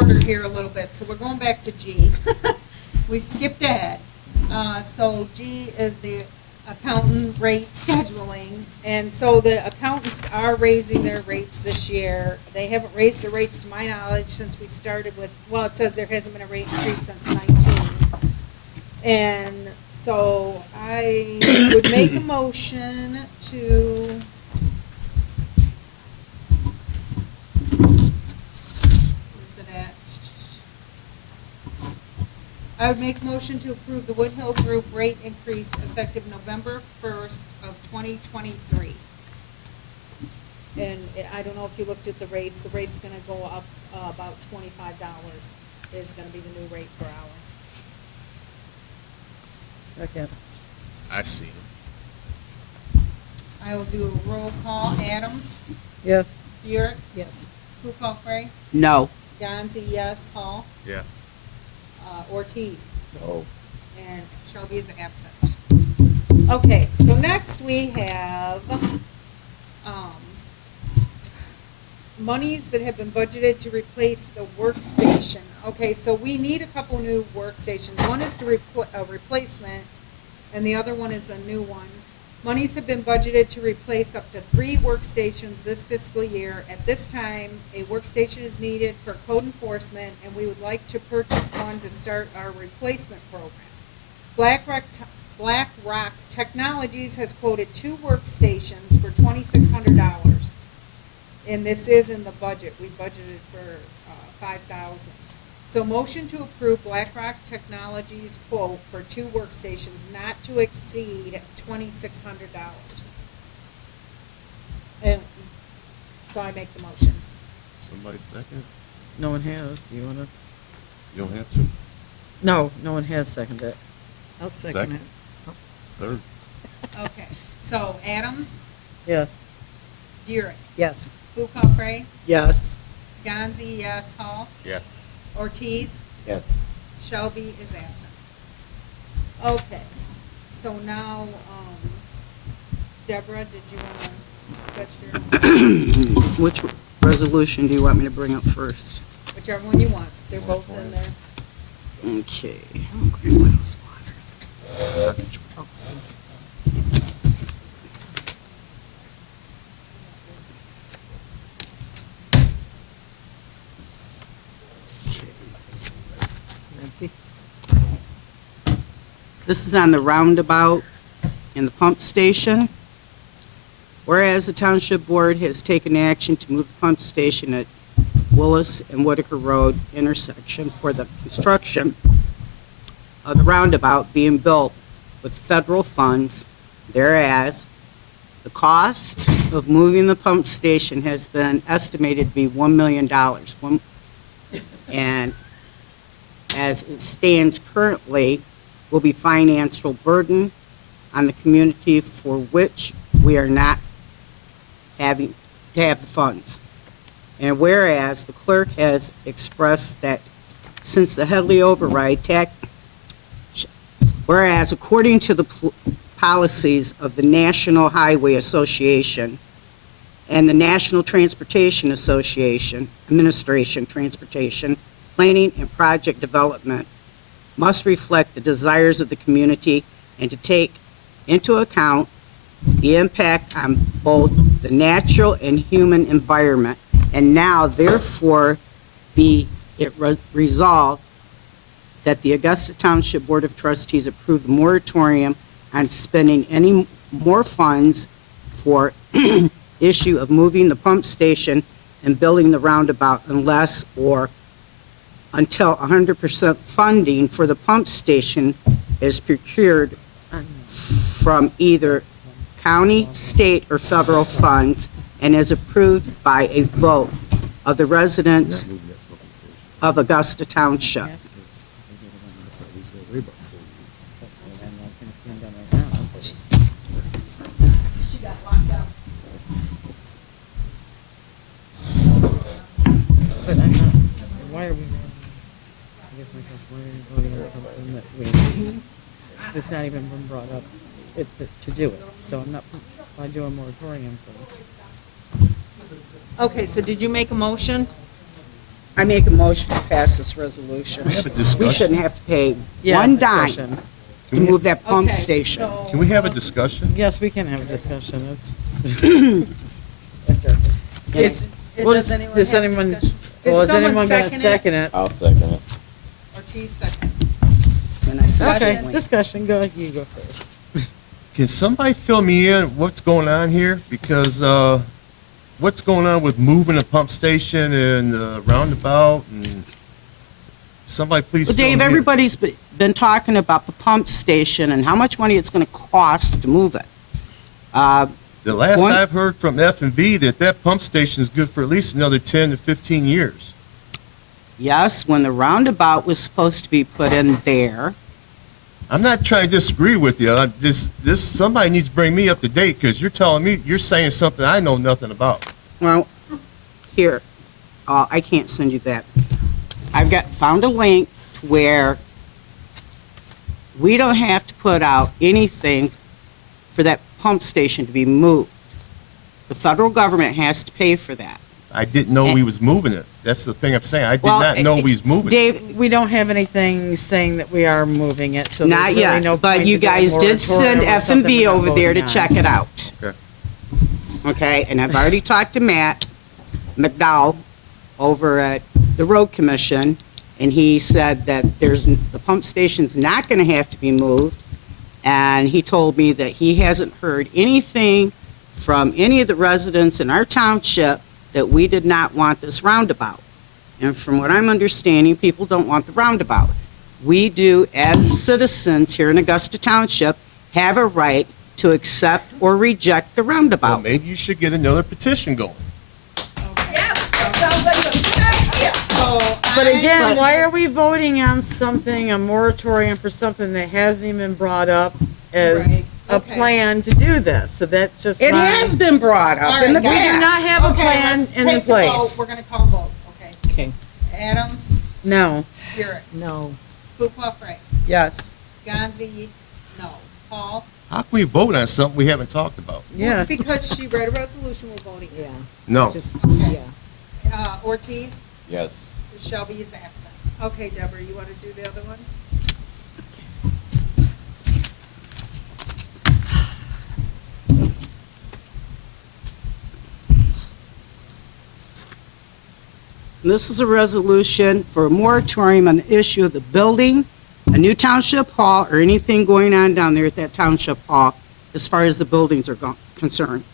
order here a little bit, so we're going back to G. We skipped ahead. So G is the accountant rate scheduling, and so the accountants are raising their rates this year. They haven't raised the rates to my knowledge since we started with, well, it says there hasn't been a rate increase since 19. And so I would make a motion to I would make a motion to approve the Woodhill Group rate increase effective November 1st of 2023. And I don't know if you looked at the rates. The rate's going to go up about $25 is going to be the new rate per hour. Second. I see him. I will do a roll call. Adams? Yes. Burek? Yes. Kukal-Frey? No. Gonzi, yes. Hall? Yeah. Ortiz? No. And Shelby is absent. Okay, so next we have monies that have been budgeted to replace the workstation. Okay, so we need a couple new workstations. One is a replacement, and the other one is a new one. Monies have been budgeted to replace up to 3 workstations this fiscal year. At this time, a workstation is needed for code enforcement, and we would like to purchase one to start our replacement program. BlackRock Technologies has quoted 2 workstations for $2,600, and this is in the budget. We budgeted for $5,000. So motion to approve BlackRock Technologies quote for 2 workstations not to exceed $2,600. And so I make the motion. Somebody second? No one has. Do you want to? You don't have to. No, no one has seconded it. I'll second Second. it. Third. Okay, so Adams, Yes. Burek, Yes. Kukal-Frey, Yes. Gonzi, yes. Hall, Yeah. Ortiz, Yes. Shelby is absent. Okay, so now, Deborah, did you want to discuss your, Which resolution do you want me to bring up first? whichever one you want, they're both in there. Okay. I'll grab my those waters. Okay. This is on the roundabout in the pump station. Whereas the Township Board has taken action to move the pump station at Willis and Whitaker Road intersection for the construction of the roundabout being built with federal funds, whereas the cost of moving the pump station has been estimated to be $1 million. And as it stands currently, will be financial burden on the community for which we are not having to have the funds. And whereas the clerk has expressed that since the Headley override tax, whereas according to the policies of the National Highway Association and the National Transportation Association, Administration Transportation, Planning and Project Development must reflect the desires of the community and to take into account the impact on both the natural and human environment. And now, therefore, be it resolved that the Augusta Township Board of Trustees approve the moratorium on spending any more funds for issue of moving the pump station and building the roundabout unless or until 100% funding for the pump station is procured from either county, state, or federal funds and is approved by a vote of the residents of Augusta Township. But I'm not, why are we, I guess my question, why are we voting on something that we, that's not even been brought up to do it? So I'm not, why do a moratorium for it? Okay, so did you make a motion? I make a motion to pass this resolution. We have a We discussion. shouldn't have to pay Yeah, one dime discussion. to move that pump Okay, station. so, Can we have a discussion? Yes, we can have a discussion. It's. It's- well, Does anyone does have anyone- discussion? Well, Did is someone anyone gonna second it? second it? I'll second it. Ortiz second. And I said, Okay, Discussion. discussion, go ahead, you go first. Can somebody fill me in what's going on here? Because what's going on with moving a pump station and roundabout and somebody please Well, fill me Dave, in. everybody's been talking about the pump station and how much money it's going to cost to move it. The last Going- I've heard from F&B that pump station is good for at least another 10 to 15 years. Yes, when the roundabout was supposed to be put in there, I'm not trying to disagree with you. Somebody needs to bring me up to date because you're saying something I know nothing about. well, here, I can't send you that. I've found a link to where we don't have to put out anything for that pump station to be moved. The federal government has to pay for that. I didn't know we was moving it. That's the thing I'm saying. I did Well, not know we was moving it. Dave, We don't have anything saying that we are moving it, so there's not really yet, no but point you to do a guys did send moratorium on F and something B we're not over there to voting on. check it out. Okay. Okay, and I've already talked to Matt McDowell over at the Road Commission, and he said that the pump station's not gonna have to be moved. And he told me that he hasn't heard anything from any of the residents in our township that we did not want this roundabout. And from what I'm understanding, people don't want the roundabout. We do, as citizens here in Augusta Township, have a right to accept or reject the Well, roundabout. maybe you should get another petition going. But again, But- why are we voting on something, a moratorium for something that hasn't even been brought up as Right, a okay. plan to do this? So that's just It not- has been brought All up in the right, guys. We do not past. have a Okay, plan let's in the take the vote. place. We're gonna call vote, okay? Okay. Adams, No. Burek, No. Kukrow, Frey, Yes. Guanzi, no. Paul? How can we vote on something we haven't talked about? Yeah. Well, because she read a resolution, we're voting. Yeah. No. Just, Okay. yeah. Ortiz, Yes. Shelby is absent. Okay, Deborah, you wanna do the other one? This is a resolution for a moratorium on the issue of the building, a new township hall, or anything going on down there at that township hall as far as the buildings are concerned.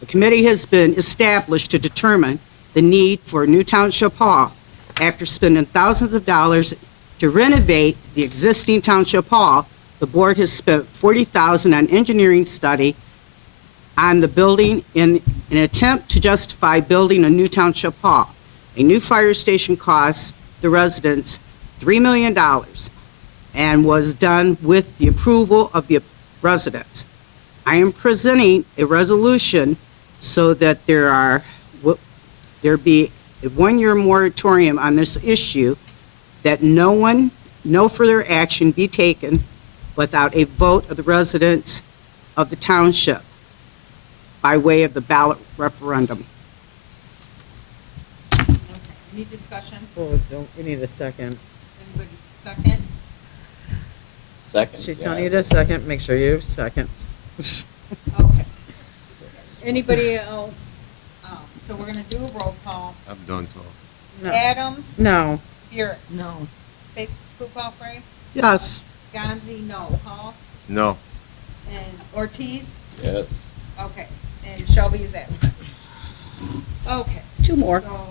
The committee has been established to determine the need for a new township hall. After spending thousands of dollars to renovate the existing township hall, the board has spent $40,000 on engineering study on the building in an attempt to justify building a new township hall. A new fire station costs the residents $3 million and was done with the approval of the residents. I am presenting a resolution so that there be a one-year moratorium on this issue, that no further action be taken without a vote of the residents of the township by way of the ballot referendum. Okay, any discussion? Oh, we need a second. Anybody second? Second. She's yeah. telling you to second, make sure you second. Okay. Anybody else? So we're gonna do a roll call. I'm done talking. No. Adams, No. Burek, No. Kukrow, Frey, Yes. Guanzi, no. Paul? No. And Ortiz? Yes. Okay, and Shelby is absent. Okay. Two more. So,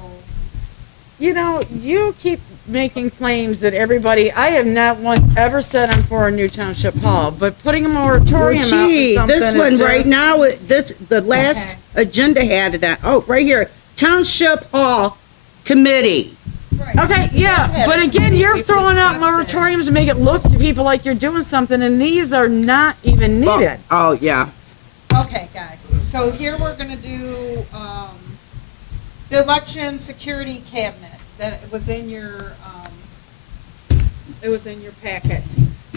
You know, you keep making claims that everybody, I have not once ever said I'm for a new township hall, but putting a moratorium out for Gee, something. this is one right just- now, the last agenda had it on, oh, right here, Township Hall Committee. right. Okay, yeah, but again, you're We've throwing out discussed it. moratoriums to make it look to people like you're doing something, and these are not even needed. Oh, yeah. Okay, guys, so here we're gonna do, the election security cabinet, that was in your, it was in your packet.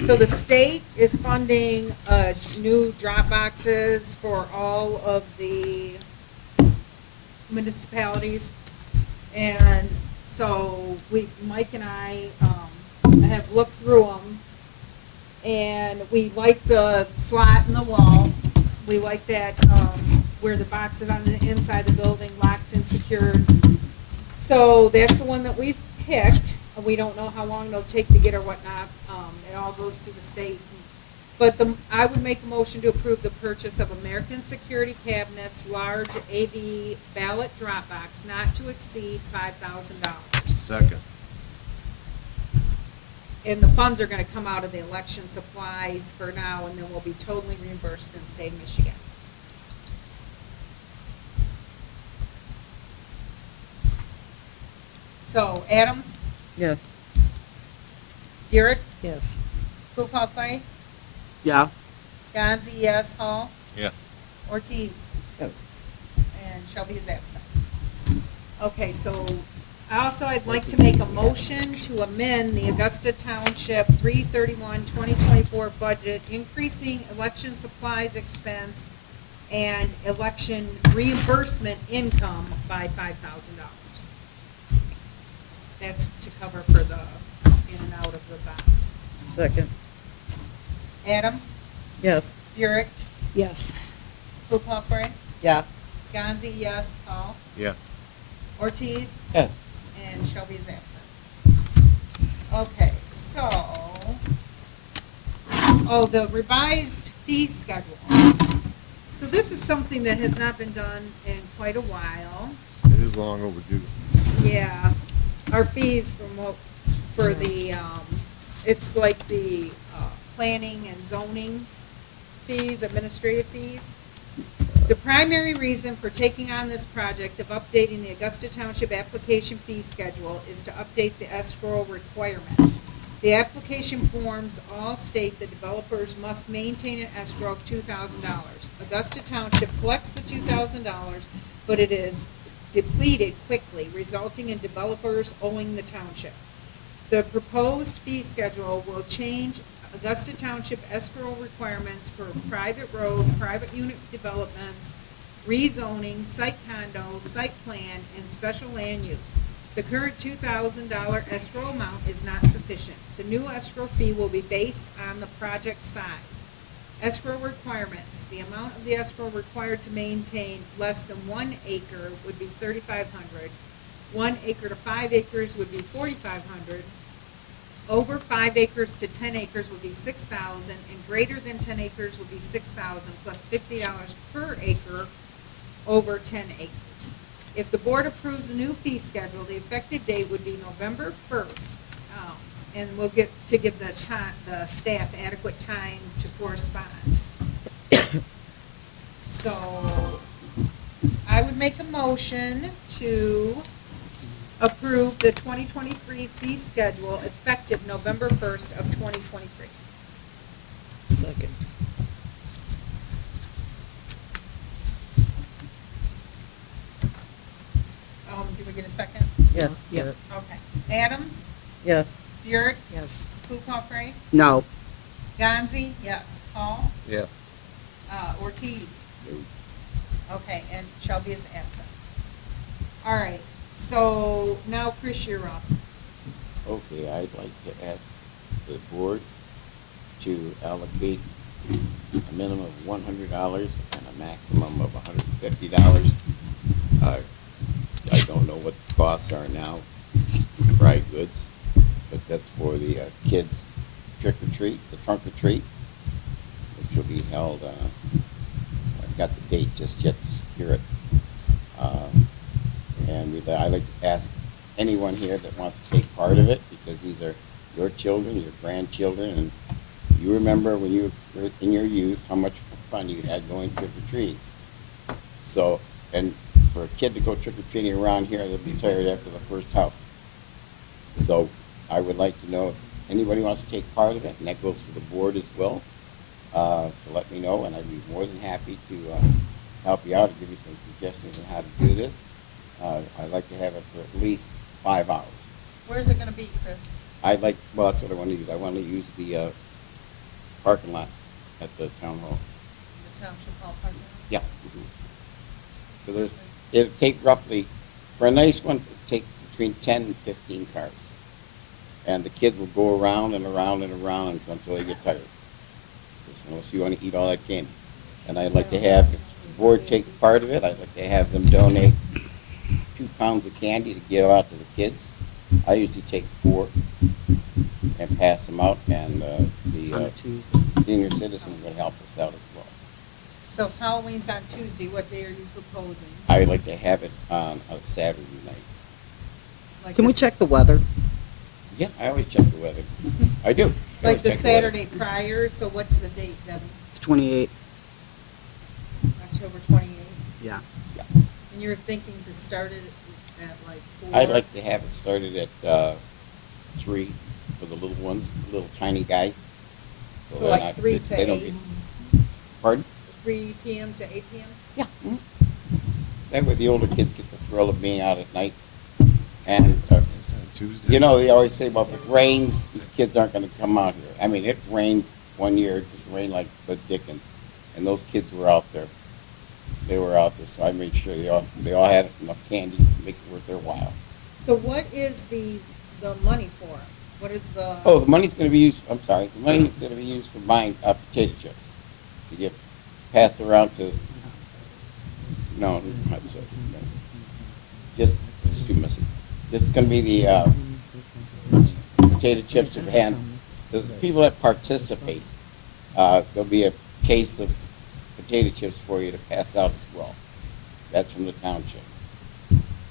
So the state is funding, new drop boxes for all of the municipalities. And So Mike and I, have looked through them, and we like the slot in the wall. We like that, where the box is on the inside of the building, locked and secured. So that's the one that we've picked. We don't know how long it'll take to get or whatnot. It all goes through the state. But I would make a motion to approve the purchase of American Security Cabinets large AV ballot drop box not to exceed $5,000. Second. And the funds are gonna come out of the election supplies for now, and then we'll be totally reimbursed in the state of Michigan. So, Adams, Yes. Burek, Yes. Kukrow, Yeah. Guanxi, yes, Hall, Yeah. Ortiz, Yes. and Shelby is absent. Okay, so I'd like to make a motion to amend the Augusta Township 3/31/2024 budget, increasing election supplies expense and election reimbursement income by $5,000. That's to cover for the in and out of the box. Second. Adams, Yes. Burek, Yes. Kukrow, Yeah. Guanxi, yes, Hall, Yeah. Ortiz, Yes. and Shelby is absent. Okay, so, the revised fee schedule. So this is something that has not been done in quite a while. It is long overdue. Yeah, our fees for the, it's like the planning and zoning fees, administrative fees. The primary reason for taking on this project of updating the Augusta Township application fee schedule is to update the escrow requirements. The application forms all state that developers must maintain an escrow of $2,000. Augusta Township collects the $2,000, but it is depleted quickly, resulting in developers owing the township. The proposed fee schedule will change Augusta Township escrow requirements for private road, private unit developments, rezoning, site condo, site plan, and special land use. The current $2,000 escrow amount is not sufficient. The new escrow fee will be based on the project size. Escrow requirements. The amount of the escrow required to maintain less than 1 acre would be $3,500. 1 acre to 5 acres would be $4,500. Over 5 acres to 10 acres would be $6,000, and greater than 10 acres would be $6,000 plus $50 per acre over 10 acres. If the board approves the new fee schedule, the effective date would be November 1st, and we'll get to give the staff adequate time to correspond. So, I would make a motion to approve the 2023 fee schedule effective November 1st of 2023. Second. Did we get a second? Yes. Yeah. Okay. Adams, Yes. Burek, Yes. Kukrow, No. Guanxi, yes. Hall, Yeah. Ortiz. Okay, and Shelby is absent. All right, so now Chris, you're up. Okay, I'd like to ask the board to allocate a minimum of $100 and a maximum of $150. I don't know what the costs are now, fried goods, but that's for the kids' trick or treat, the trunk or treat, which will be held, I've got the date just yet to secure it. And I'd like to ask anyone here that wants to take part of it, because these are your children, your grandchildren, and you remember when you were in your youth how much fun you had going trick or treating. So, and for a kid to go trick or treating around here, they'll be tired after the first house. So, I would like to know if anybody wants to take part of it, and that goes to the board as well, to let me know, and I'd be more than happy to help you out and give you some suggestions on how to do this. I'd like to have it for at least 5 hours. Where's it gonna be, Chris? I'd like, well, that's what I want to use. I want to use the parking lot at the town hall. The Township Hall parking lot? Yeah. So it'd take roughly, for a nice one, it'd take between 10 and 15 cars. And the kids will go around and around and around until they get tired. Unless you want to eat all that candy. And I'd like to have, if the board takes part of it, I'd like to have them donate 2 pounds of candy to give out to the kids. I usually take 4 and pass them out, and the senior citizens would help us out as well. So Halloween's on Tuesday, what day are you proposing? I would like to have it on a Saturday night. Like Can we the- check the weather? Yeah, I always check the weather. I do. I Like always the check weather. Saturday prior, so what's the date, Debbie? It's 28. October 28th? Yeah. Yeah. And you're thinking to start it at like 4? I'd like to have it started at 3 for the little ones, the little tiny guys. So they're like not- 3 to they don't 8? get- Pardon? 3 p.m. to 8 p.m.? Yeah. That way the older kids get the thrill of being out at night. And, Is this on Tuesday? you know, they always say, well, if it rains, the kids aren't gonna come out here. I mean, it rained one year, it just rained like the dickens, and those kids were out there. They were out there, so I made sure they all had enough candy to make it worth their while. So what is the money for? What is the? Oh, the money's gonna be used, I'm sorry, the money's gonna be used for buying potato chips. To get passed around to, no, not so, no. Just too messy. This is gonna be the, potato chips and the people that participate, there'll be a case of potato chips for you to pass out as well. That's from the township.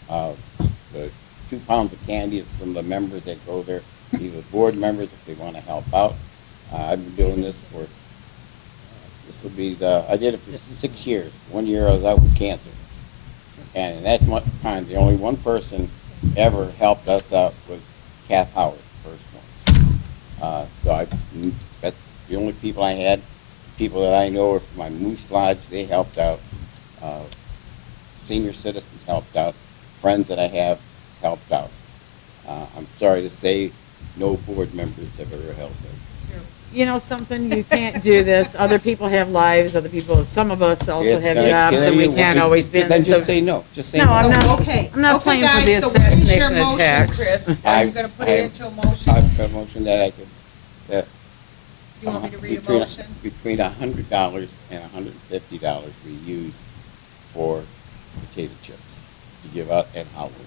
The 2 pounds of candy is from the members that go there, either board members if they wanna help out. I've been doing this for, this will be I did it for 6 years. 1 year I was out with cancer. And in that time, the only one person ever helped us out was Kath Howard, the first one. That's the only people I had. People that I know are from my Moose Lodge, they helped out. Senior citizens helped out. Friends that I have helped out. I'm sorry to say, no board members have ever helped out. You know something, you can't do this. Other people have lives, some of us also It's have gonna jobs kill and we you. can't always be in Then the. just say no. Just say No, I'm So, not- okay. I'm not Okay, playing for the guys, so what is your assassination motion, attacks. Chris? Are you gonna put it into a motion? I've got a motion that I could, that. You want me to read a between- motion? Between $100 and $150 we use for potato chips to give out at Halloween.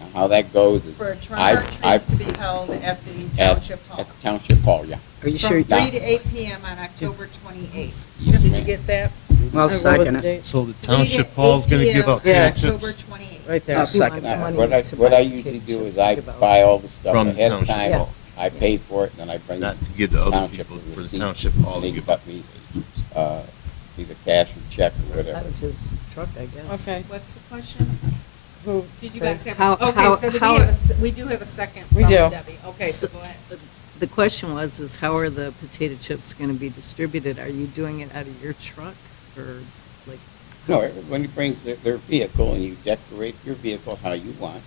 Now, how that goes is. For a trunk or treat to be held at the Township Hall. At the Township Hall, yeah. Are you sure? From 3 to 8 p.m. on October 28th. Yes, Did you ma'am. get that? I'll What was second the it. date? So the 3 to township hall's 8 gonna give p.m. out Yeah. potato October chips 28th. Right there. I'll second Now, that. what I usually do is I buy all the stuff from the ahead of township time. hall, I pay for it, and then I bring not the to give to other township people, the for the receipt, township and hall to they give cut out. me, either cash or check or whatever. That was his truck, I guess. Okay. What's the question? Who? Did you guys have? How- Okay, how- so how- we do have a second We from do. Debbie. Okay, so go ahead. The question was, is how are the potato chips going to be distributed? Are you doing it out of your truck or like? No, everybody brings their vehicle, and you decorate your vehicle how you want.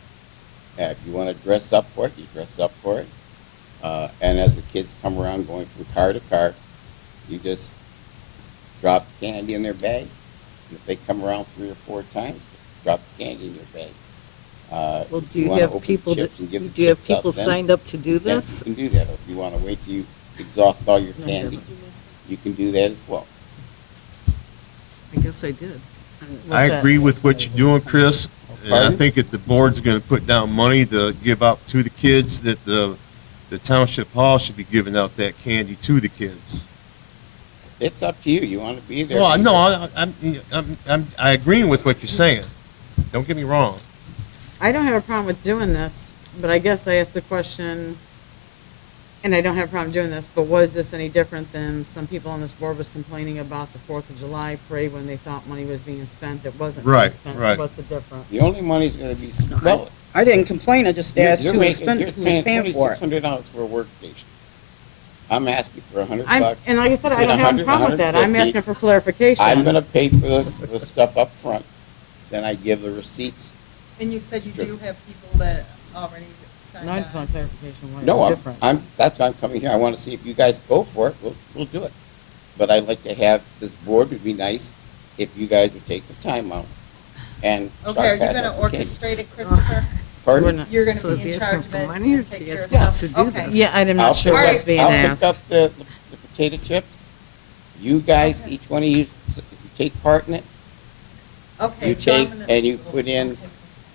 If you want to dress up for it, you dress up for it. And as the kids come around going from car to car, you just drop candy in their bag. And if they come around 3 or 4 times, drop the candy in your bag. Well, If do you wanna have open people chips that, and give the do you have chips out people then, signed up to do you this? can do that. If you want to wait till you exhaust all your No, candy, doesn't. you can do that as well. I guess I did. I What's that? agree with what you're doing, Chris, and I Pardon? think if the board's gonna put down money to give out to the kids, that the township hall should be giving out that candy to the kids. It's up to you. You want to be there. Well, no, I agree with what you're saying. Don't get me wrong. I don't have a problem with doing this, but I guess I asked the question, and I don't have a problem doing this, but was this any different than some people on this board was complaining about the 4th of July parade when they thought money was being spent that wasn't being Right, spent? So right. what's the difference? The only money's going to be, well, I didn't complain, I just asked you're who was making- spending, you're who was paying for it. $2,600 for a workstation. I'm asking for $100. And like I said, I Between don't have a 100 problem with that. I'm 150. asking for clarification. I'm going to pay for the stuff up front, then I give the receipts. And you said you Sure. do have people that already signed No, I just on. want clarification why No, it's different. that's why I'm coming here. I want to see if you guys go for it, we'll do it. But I'd like to have, this board would be nice if you guys would take the time out and start Okay, are you passing gonna out some candy. orchestrate it, Christopher? We're Pardon? not- You're gonna So is be he in asking charge of for it money, or and is take he care of asking us stuff? to do Okay. this? Yeah, I'm not sure pick what's up- being I'll asked. pick up the potato chips. You guys, Okay. each one of you take part in it. Okay, You so I'm take gonna. and you put in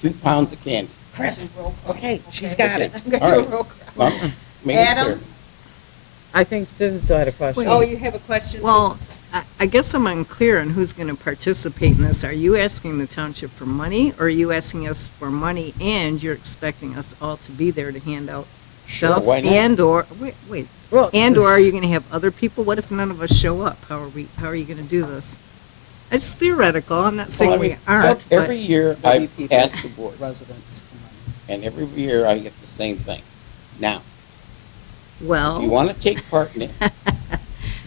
2 pounds of candy. Chris, Roll call. okay, she's Okay. got it. I'm gonna All do a right. roll Well, call. make it clear. Adams? I think Susan still had a question. Oh, you have a question? Well, Susan? I guess I'm unclear on who's going to participate in this. Are you asking the township for money, or are you asking us for money and you're expecting us all to be there to hand out Sure, stuff? why not? And/or, wait, Well, and/or are you going to have other people? What if none of us show up? How are you going to do this? It's theoretical. I'm not saying Well, I we mean, aren't. every year There'll be I've people, asked the board, residents. and every year I get the same thing. Now, if you Well, want to take part in it,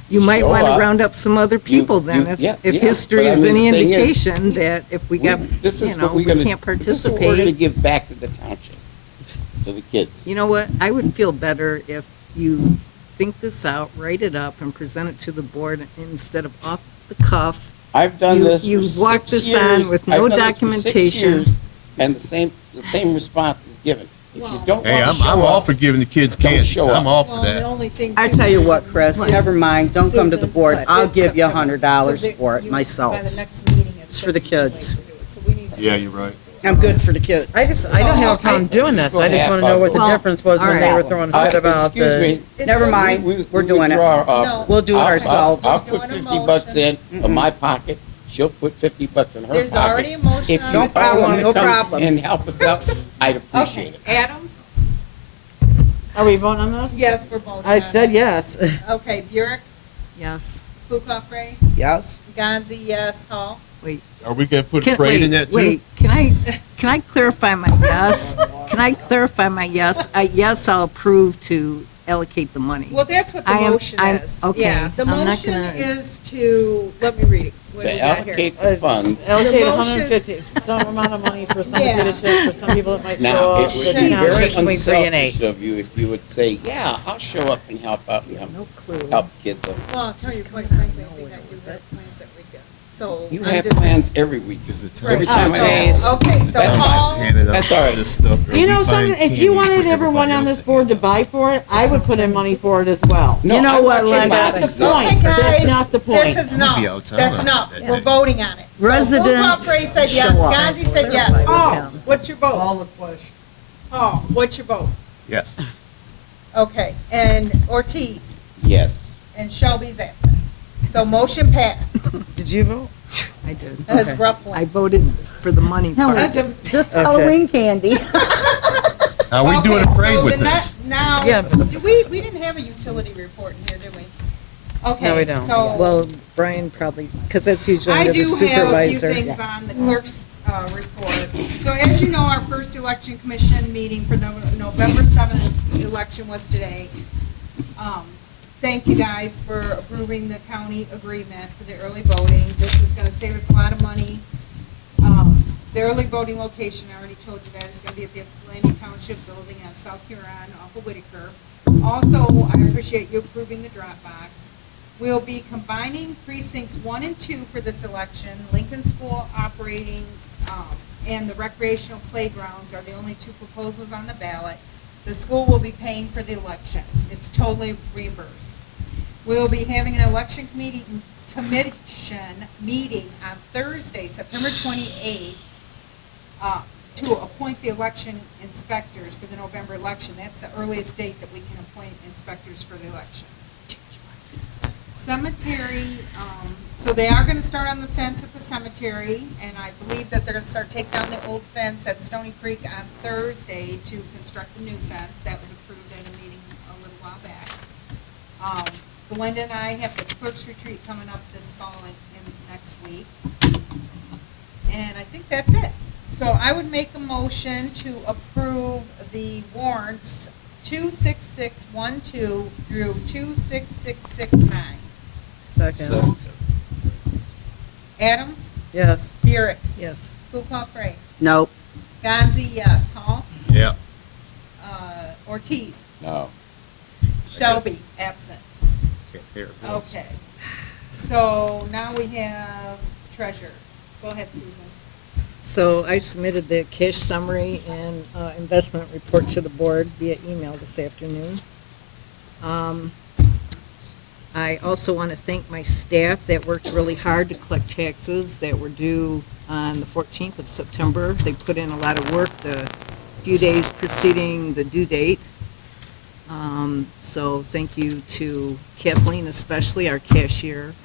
you might show want to up. round up some other people you- then, yeah, if yeah, history but I is mean, any the thing is, indication that if we got, this is you know, what we we're gonna, can't this is what we're gonna participate. give back to the township, to the kids. You know what? I would feel better if you think this out, write it up, and present it to the board instead of off the cuff. I've done You- this for you've walked 6 this on years. with I've no done this for 6 documentation. years, and the same response is given. If you Well- don't Hey, want to I'm show all up, for giving the kids Don't candy. show I'm up. all for Well, the that. only thing. I too, tell you Susan, what, Chris, Right. never mind, don't come to the Susan, board. I'll it's give you September. $100 So for it you- myself. By the next meeting. It's for the kids. So we need to- Yeah, you're right. I'm good for the kids. I don't have a problem doing this. I just want to know what the Well, difference was when they were throwing a fit about Excuse the. me. Never It's a- mind. We- We're we doing it. withdraw our No. offer. We'll do it I'll- ourselves. I'll Doing put a 50 bucks in my pocket, she'll put 50 bucks in her pocket. There's already a motion If on you the No problem, want no to come problem. and help us out, I'd appreciate Okay, it. Adams? Are we voting on this? Yes, we're voting I on said it. yes. Okay, Burek, Yes. Fukufray, Yes? Ganzi, yes, Hall? Wait. Are we gonna put Can- Braid in wait, that too? Wait, can I clarify my yes? Can I clarify my yes? Yes, I'll approve to allocate the money. Well, that's what the I am- motion I'm- is. okay, Yeah, the I'm not motion gonna- is to, let me read it. What do To we got here? allocate the funds. Allocate The motion's- 150, some amount of money for some Yeah. potato chips, for some people that might show Now, up. it The would be town very should between 3 and 8. unselfish of you if you would say, yeah, I'll show up and help out and No clue. help kids out. Well, I'll tell you quite frankly, I think I do have plans that weekend, so. You I'm have just- plans every week. Is the Right. Every time I jeez. ask. Okay, so That's Hall, Handing out That's all right. this stuff, or You we know buying something, if candy you for wanted everyone everybody on else this board to buy for it, I would put in money for it as well. No, You know I'm what, not Linda? talking That's about the this. point. okay, That's guys, not the point. this is I'm gonna be enough. out of town That's on enough. that We're day. voting on it. So Residents Fukufray said yes, show up. Ganzi said yes. Clarify with Hall, him. what's your vote? Call the question. Hall, what's your vote? Yes. Okay, and Ortiz, Yes. and Shelby's absent. So motion passed. Did you vote? I did. That's Okay. rough I one. voted for the money part. As a- Just Okay. Halloween candy. Are we doing a Okay, parade so with the ne- this? Now, Yeah. we didn't have a utility report in here, did we? Okay. No, we don't. So Well, Brian probably, because that's usually I under the do have a few supervisor. things on the clerk's report. So as you know, our first election commission meeting for the November 7th election was today. Thank you guys for approving the county agreement for the early voting. This is gonna save us a lot of money. The early voting location, I already told you that, is gonna be at the Ypsilanti Township building on South Huron off of Whitaker. Also, I appreciate you approving the drop box. We'll be combining precincts 1 and 2 for this election. Lincoln School operating and the recreational playgrounds are the only 2 proposals on the ballot. The school will be paying for the election. It's totally reimbursed. We'll be having an election commission meeting on Thursday, September 28th, to appoint the election inspectors for the November election. That's the earliest date that we can appoint inspectors for the election. Cemetery, so they are gonna start on the fence at the cemetery, and I believe that they're gonna start taking down the old fence at Stony Creek on Thursday to construct the new fence. That was approved at a meeting a little while back. Belinda and I have the clerk's retreat coming up this fall in next week. And I think that's it. So I would make a motion to approve the warrants 26612 through 26669. Second. Adams, Yes. Burek, Yes. Fukufray, Nope. Ganzi, yes. Hall, Yeah. Ortiz, No. Shelby, absent. Okay. So now we have treasurer. Go ahead, Susan. So I submitted the cash summary and investment report to the board via email this afternoon. I also want to thank my staff that worked really hard to collect taxes that were due on the 14th of September. They put in a lot of work the few days preceding the due date. So thank you to Kathleen, especially our cashier,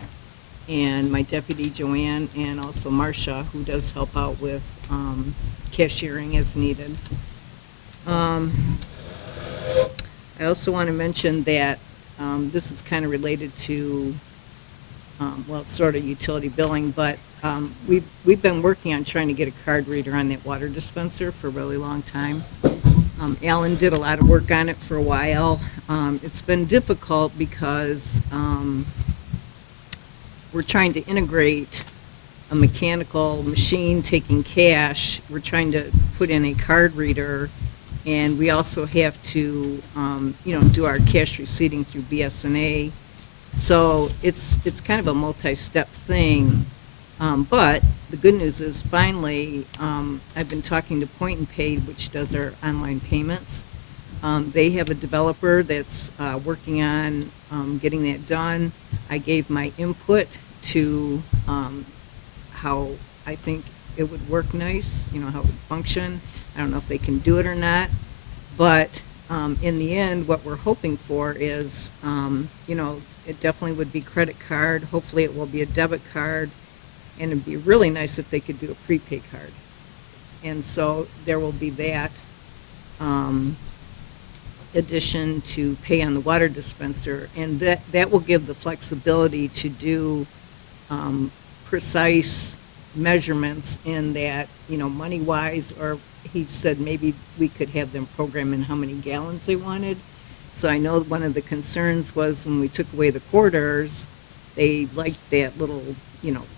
and my deputy Joanne, and also Marcia, who does help out with cashiering as needed. I also want to mention that this is kind of related to, well, sort of utility billing, but we've been working on trying to get a card reader on that water dispenser for a really long time. Alan did a lot of work on it for a while. It's been difficult because we're trying to integrate a mechanical machine taking cash. We're trying to put in a card reader, and we also have to, do our cash receipting through BS&A. So it's kind of a multi-step thing. But the good news is finally, I've been talking to Point and Pay, which does our online payments. They have a developer that's working on getting that done. I gave my input to how I think it would work nice, how it would function. I don't know if they can do it or not. But in the end, what we're hoping for is, it definitely would be credit card. Hopefully it will be a debit card. And it'd be really nice if they could do a prepaid card. And so there will be that addition to pay on the water dispenser. And that will give the flexibility to do precise measurements in that, money-wise, or he said maybe we could have them program in how many gallons they wanted. So I know one of the concerns was when we took away the quarters, they liked that little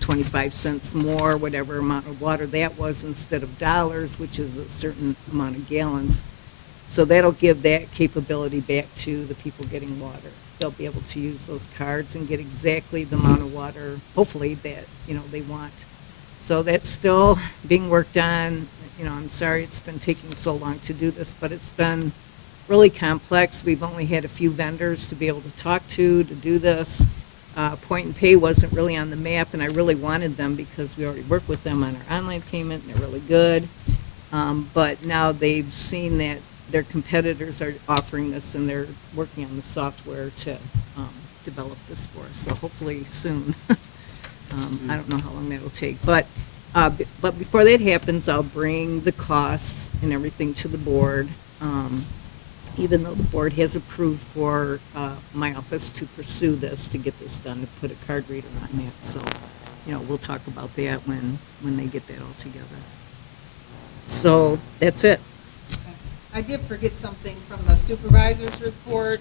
25 cents more, whatever amount of water that was, instead of dollars, which is a certain amount of gallons. So that'll give that capability back to the people getting water. They'll be able to use those cards and get exactly the amount of water, hopefully, that, they want. So that's still being worked on. I'm sorry it's been taking so long to do this, but it's been really complex. We've only had a few vendors to be able to talk to do this. Point and Pay wasn't really on the map, and I really wanted them because we already work with them on our online payment, and they're really good. But now they've seen that their competitors are offering this, and they're working on the software to develop this for us. So hopefully soon. I don't know how long that'll take. But before that happens, I'll bring the costs and everything to the board. Even though the board has approved for my office to pursue this, to get this done, to put a card reader on that. So, we'll talk about that when they get that all together. So, that's it. Okay. I did forget something from the supervisor's report.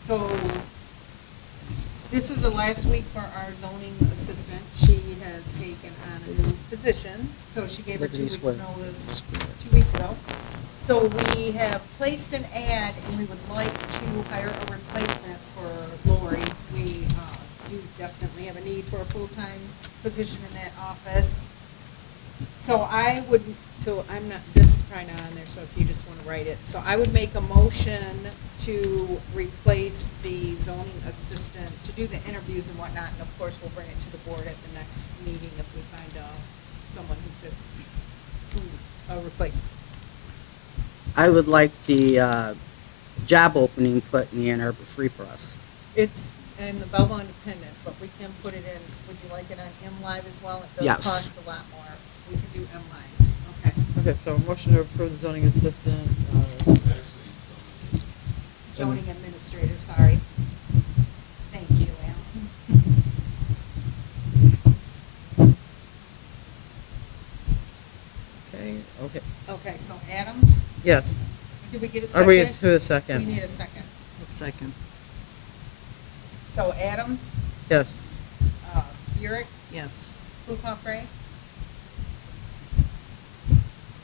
So this is the last week for our zoning assistant. She has taken on a new position. So she gave her 2 weeks notice 2 weeks ago. So we have placed an ad, and we would like to hire a replacement for Lori. We do definitely have a need for a full-time position in that office. So I'm not, this is probably not on there, so if you just want to write it. So I would make a motion to replace the zoning assistant, to do the interviews and whatnot, and of course we'll bring it to the board at the next meeting if we find someone who fits a replacement. I would like the job opening put in the Ann Arbor Free Press. It's in the Belleville Independent, but we can put it in, would you like it on MLive as well? It does Yes. cost a lot more. We can do MLive. Okay. Okay, so motion to approve the zoning assistant. Zoning administrator, sorry. Thank you, Alan. Okay. Okay, so Adams, Yes. did we get a Are second? we to the We second? need a second. A second. So Adams, Yes. Burek, Yes. Fluhoff-Ray,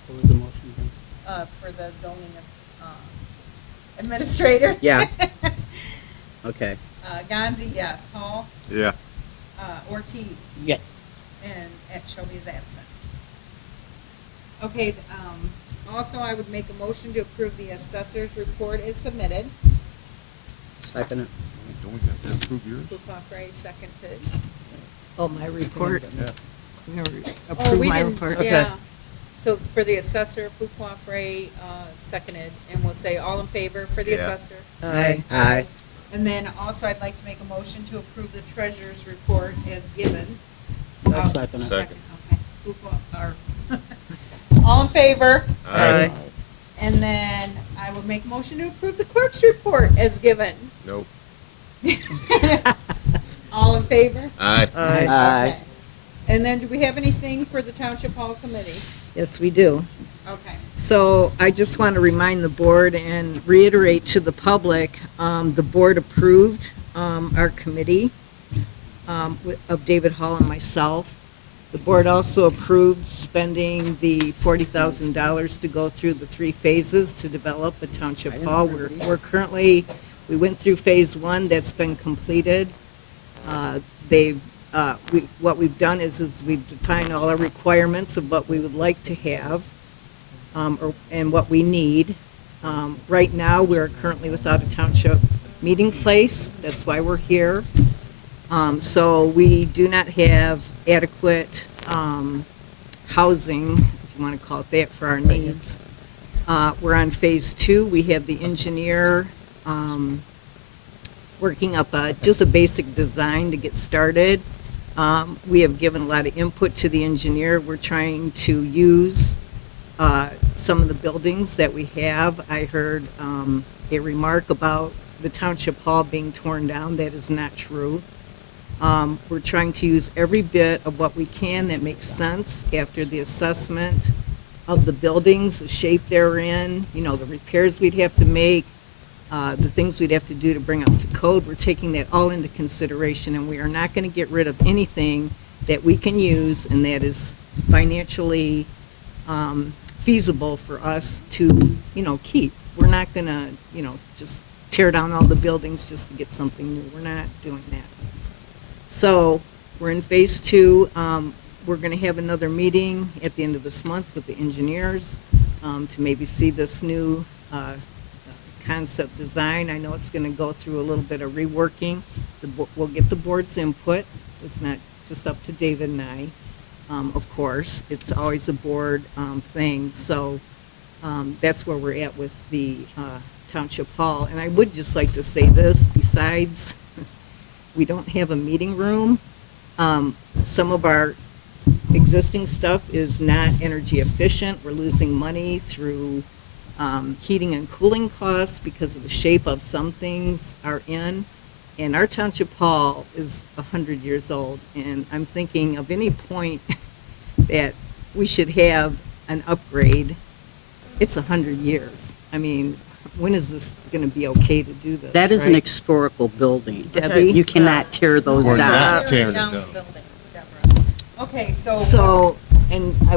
What was the motion again? for the zoning administrator. Yeah. Okay. Gonzi, yes. Hall, Yeah. Ortiz, Yes. and Shelby is absent. Okay, also I would make a motion to approve the assessor's report as submitted. Second it. Don't we have to approve yours? Fukufray seconded. Oh, my report. Yeah. We never Oh, approved we my didn't, report. yeah. So for the assessor, Fukufray, seconded, and we'll say all in favor for the Yeah. assessor. Aye. Aye. And then also I'd like to make a motion to approve the treasurer's report as given. Second it. Second. Okay. All in favor? Aye. And then I would make a motion to approve the clerk's report as given. Nope. All in favor? Aye. Aye. Okay. And then do we have anything for the Township Hall Committee? Yes, we do. Okay. So I just want to remind the board and reiterate to the public, the board approved our committee of David Hall and myself. The board also approved spending the $40,000 to go through the 3 phases to develop a township hall. We're currently, we went through phase 1, that's been completed. What we've done is we've defined all our requirements of what we would like to have and what we need. Right now, we're currently without a township meeting place. That's why we're here. So we do not have adequate housing, if you want to call it that, for our needs. We're on phase 2. We have the engineer working up just a basic design to get started. We have given a lot of input to the engineer. We're trying to use some of the buildings that we have. I heard a remark about the township hall being torn down. That is not true. We're trying to use every bit of what we can that makes sense after the assessment of the buildings, the shape they're in, the repairs we'd have to make, the things we'd have to do to bring up to code. We're taking that all into consideration, and we are not going to get rid of anything that we can use and that is financially feasible for us to, keep. We're not going to, just tear down all the buildings just to get something new. We're not doing that. So we're in phase 2. We're going to have another meeting at the end of this month with the engineers to maybe see this new concept design. I know it's going to go through a little bit of reworking. We'll get the board's input. It's not just up to David and I, of course. It's always a board thing. So that's where we're at with the Township Hall. And I would just like to say this, besides we don't have a meeting room. Some of our existing stuff is not energy efficient. We're losing money through heating and cooling costs because of the shape of some things are in. And our township hall is 100 years old. And I'm thinking of any point that we should have an upgrade. It's 100 years. I mean, when is this going to be okay to do this? That is an right? historical building. Debbie? You cannot tear those We're down. not tearing it down. Okay, so. So, and I